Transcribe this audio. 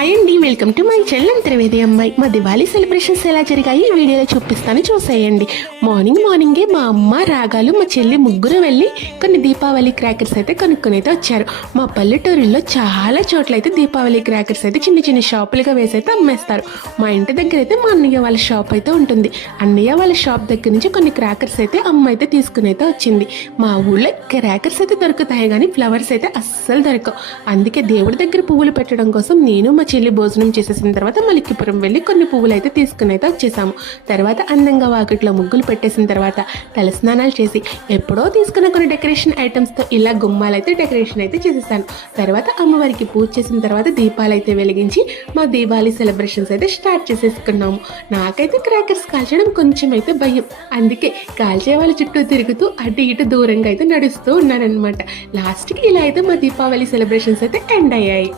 Hi అండి, welcome to my channel Trivedi అమ్మాయి. మా దివాళీ సెలబ్రేషన్స్ ఎలా జరిగాయి ఈ వీడియోలో చూపిస్తాను, చూసేయండి. మార్నింగే మా అమ్మ రాగాలు మా చెల్లి ముగ్గురు వెళ్ళి కొన్ని దీపావళి క్రాకర్స్ అయితే కొనుక్కొని అయితే వచ్చారు. మా పల్లెటూరులో చాలా చోట్ల అయితే దీపావళి క్రాకర్స్ అయితే చిన్న చిన్న షాపులుగా వేసి అయితే అమ్మేస్తారు. మా ఇంటి దగ్గర అయితే మా అన్నయ్య వాళ్ళ షాప్ అయితే ఉంటుంది. అన్నయ్య వాళ్ళ షాప్ దగ్గర నుంచి కొన్ని క్రాకర్స్ అయితే అమ్మ అయితే తీసుకుని అయితే వచ్చింది. మా ఊళ్ళో క్రాకర్స్ అయితే దొరుకుతాయి కానీ ఫ్లవర్స్ అయితే అస్సలు దొరకవు. అందుకే దేవుడి దగ్గర పువ్వులు పెట్టడం కోసం నేను మా చెల్లి భోజనం చేసేసిన తర్వాత మలిక్కిపురం వెళ్ళి కొన్ని పువ్వులు అయితే తీసుకుని అయితే వచ్చేసాము. తర్వాత అందంగా వాకిట్లో ముగ్గులు పెట్టేసిన తర్వాత తలస్నానాలు చేసి ఎప్పుడో తీసుకున్న కొన్ని డెకరేషన్ ఐటమ్స్తో ఇలా గుమ్మాలు అయితే డెకరేషన్ అయితే చేసేసాను. తర్వాత అమ్మవారికి పూజ చేసిన తర్వాత దీపాలు అయితే వెలిగించి మా దీపావళి సెలబ్రేషన్స్ అయితే స్టార్ట్ చేసేసుకున్నాము. నాకైతే క్రాకర్స్ కాల్చడం కొంచెం అయితే భయం, అందుకే కాల్చే వాళ్ళ చుట్టూ తిరుగుతూ అటు ఇటు దూరంగా అయితే నడుస్తూ ఉన్నానన్నమాట. లాస్ట్కి ఇలా అయితే మా దీపావళి సెలబ్రేషన్స్ అయితే ఎండ్ అయ్యాయి.